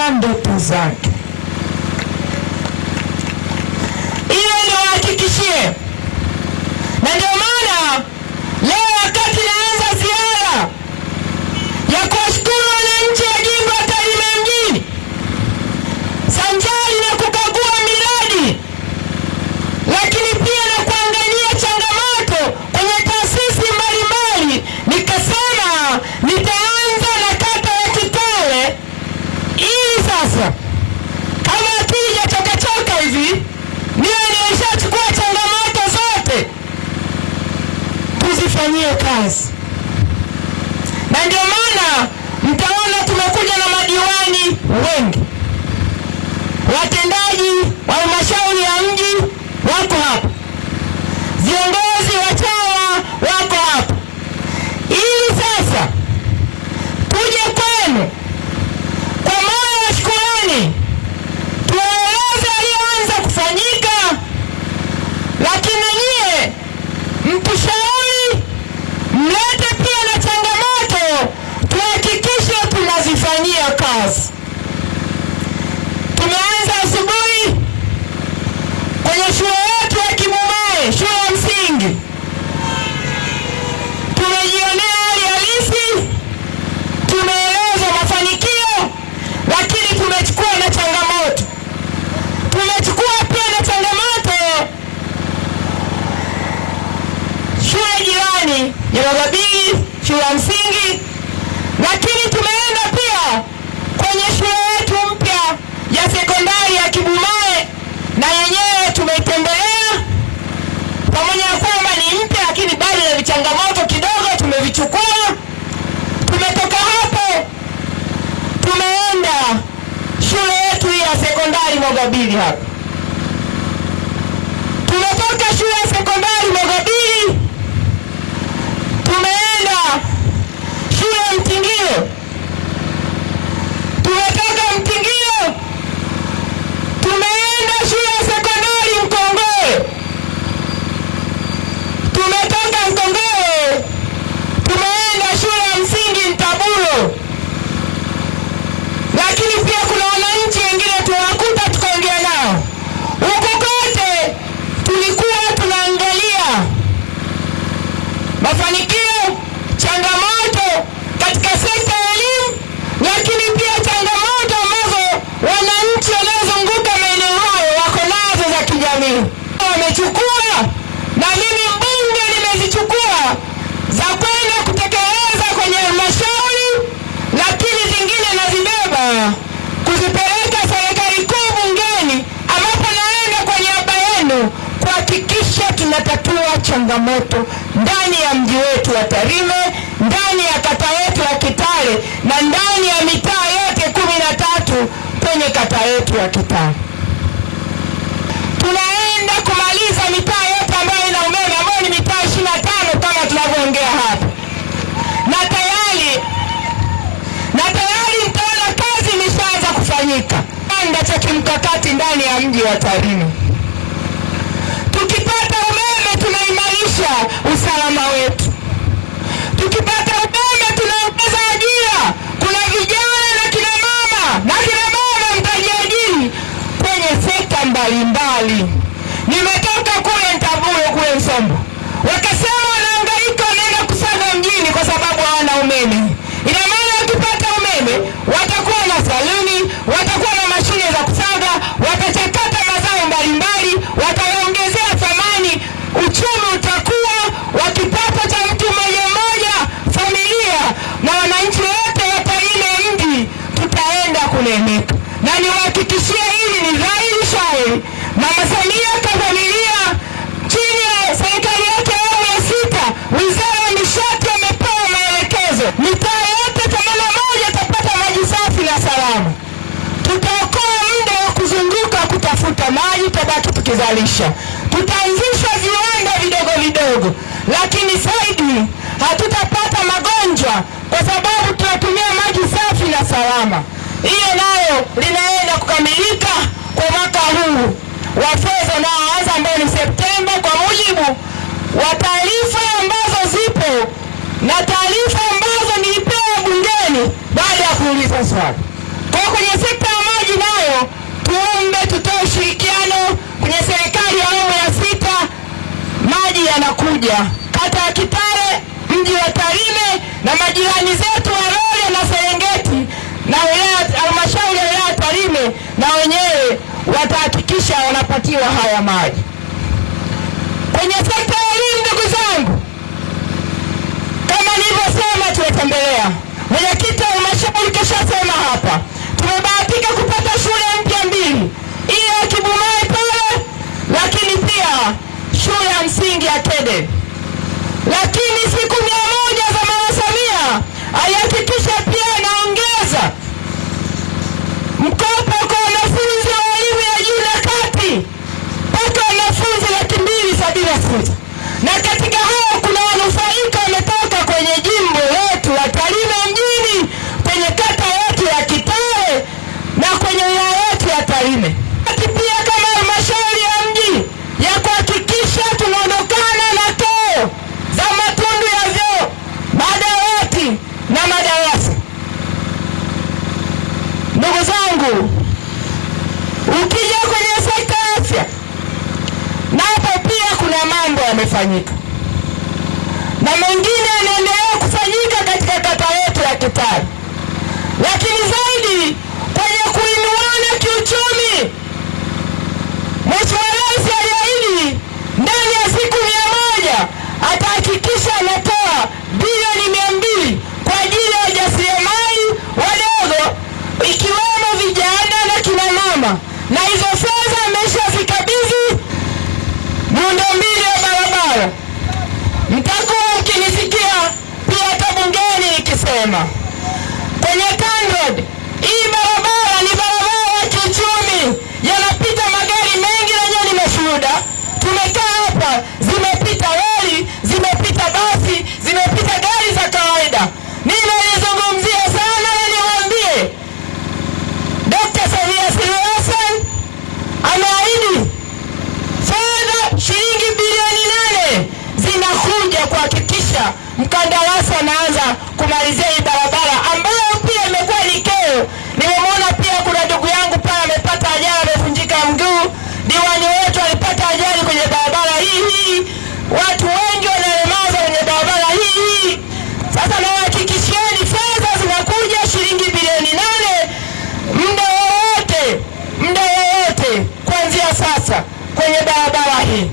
kutimiza ndoto zake. Hiyo niwahakikishie, na ndio maana leo wakati naanza ziara ya kuwashukuru wananchi wa jimbo la Tarime mjini sanjari na kukagua miradi, lakini pia na kuangalia changamoto kwenye taasisi mbalimbali, nikasema nitaanza na kata ya Kitale ili sasa kama akija choka hivi niwe nimeshachukua changamoto zote tuzifanyie kazi. Na ndio maana mtaona tumekuja na madiwani wengi, watendaji wa halmashauri ya mji wako hapa, viongozi wa chama wako hapa, ili sasa tuje kwenu kwa moyo wa shukrani tueleze yaliyoanza kufanyika, lakini nyie mtushauri, mlete pia na changamoto tuhakikishe tunazifanyia kazi. Tumeanza asubuhi kwenye shule yetu ya Kibumaye, shule ya msingi. Tumejionea hali halisi, tumeeleza mafanikio, lakini tumechukua na changamoto. Tumechukua pia na changamoto shule jirani ya Magabili, shule ya msingi, lakini tumeenda pia kwenye shule yetu mpya ya sekondari ya Kibumaye, na yenyewe tumeitembelea, pamoja na kwamba ni mpya lakini bado na vichangamoto kidogo tumevichukua. Tumetoka hapo tumeenda shule yetu ya sekondari Magabili hapa. Tumetoka shule ya sekondari Magabili tumeenda shule ya Mtingilo. Tumetoka Mtingilo tumeenda shule ya sekondari Mkongowe. Tumetoka Mkongowe tumeenda shule ya msingi Mtabulo. Lakini pia kuna wananchi wengine tunawakuta tukaongea nao. Huko kote tulikuwa tunaangalia mafanikio, changamoto katika sekta ya elimu, lakini pia changamoto ambazo wananchi wanaozunguka maeneo hayo wako nazo za kijamii. Wamechukua na mimi mbunge nimezichukua za kwenda kutekeleza kwenye halmashauri, lakini zingine nazibeba kuzipeleka serikali kuu bungeni, ambapo naenda kwa niaba yenu kuhakikisha tunatatua changamoto ndani ya mji wetu wa Tarime, ndani ya kata yetu ya Kitale na ndani ya mitaa yote 13 kwenye kata yetu ya Kitale. Tunaenda kumaliza mitaa yote ambayo ina umeme, ambayo ni mitaa 25 kama tunavyoongea hapa. Na tayari mtaona kazi imeshaanza kufanyika. Kiwanda cha kimkakati ndani ya mji wa Tarime. Tukipata umeme tunaimarisha usalama wetu. Tukipata umeme tunaongeza ajira. Kuna vijana na kina mama mtajiajiri kwenye sekta mbalimbali. Nimetoka kule Ntabulo kule Msombo, wakasema wanahangaika wanaenda kusaga mjini kwa sababu hawana umeme. Ina maana wakipata umeme watakuwa na saluni, watakuwa na mashine za kusaga, watachakata mazao mbalimbali, wataongezea thamani, uchumi utakuwa wa kipato cha mtu mmoja, familia na wananchi wote wa Tarime mji tutaenda kunemeka. Na niwahakikishie hili ni dhahiri shahiri, Mama Samia kadhamiria chini ya serikali yake ya awamu ya 6, Wizara ya Nishati amepewa maelekezo mitaa yote 81 itapata maji safi na salama. Tutaokoa muda wa kuzunguka kutafuta maji, tutabaki tukizalisha. Tutaanzisha viwanda vidogo vidogo, lakini zaidi hatutapata magonjwa kwa sababu tunatumia maji safi na salama. Hiyo nayo linaenda kukamilika kwa mwaka huu wa fedha unaoanza ambao ni Septemba, kwa mujibu wa taarifa ambazo zipo na taarifa ambazo nilipewa bungeni baada ya kuuliza swali. Kwa kwenye sekta yanakuja kata ya Kitale, mji wa Tarime na majirani zetu wa Rorya na Serengeti na halmashauri ya wilaya Tarime, na wenyewe watahakikisha wanapatiwa haya maji. Kwenye sekta ya elimu, ndugu zangu, kama nilivyosema, tumetembelea, mwenyekiti wa halmashauri keshasema hapa, tumebahatika kupata shule mpya 2, ile ya Kibumai pale, lakini pia shule ya msingi ya Tede. Lakini siku 100 za Mama Samia alihakikisha pia anaongeza mkopo kwa wanafunzi wa elimu ya juu na kati mpaka wanafunzi 276, na katika hao kuna wanufaika wametoka kwenye jimbo letu la Tarime mjini, kwenye kata yetu ya Kitale na kwenye wilaya yetu ya Tarime. Pia kama halmashauri ya mji ya kuhakikisha tunaondokana na kero za matundu ya vyoo, madawati na madarasa. Ndugu zangu, ukija kwenye sekta ya afya, napo pia kuna mambo yamefanyika na mengine yanaendelea kufanyika katika kata yetu ya Kitale, lakini zaidi kwenye kuinuana kiuchumi. Mheshimiwa Rais aliahidi ndani ya siku 100 atahakikisha anatoa bilioni 200 kwa ajili ya wajasiriamali wadogo, ikiwemo vijana na kina mama, na hizo fedha ameshazikabidhi miundombinu ya barabara. Mtakuwa mkinisikia pia hata bungeni ikisema kwenye TANROADS, hii barabara ni barabara ya kiuchumi, yanapita magari mengi, na nyinyi ni mashuhuda. Tumekaa hapa, zimepita lori, zimepita basi, zimepita gari za kawaida. Ninalizungumzia sana na niwaambie, Dr. Samia Suluhu Hassan ameahidi fedha shilingi bilioni 8 zinakuja kuhakikisha mkandarasi anaanza kumalizia hii barabara ambayo pia imekuwa ni kero. Nimemwona pia kuna ndugu yangu pale amepata ajali, amevunjika mguu. Diwani wetu alipata ajali kwenye barabara hii. Watu wengi wanalemaza kwenye barabara hii. Sasa nawahakikishieni fedha zinakuja shilingi bilioni 8 muda wowote kuanzia sasa kwenye barabara hii.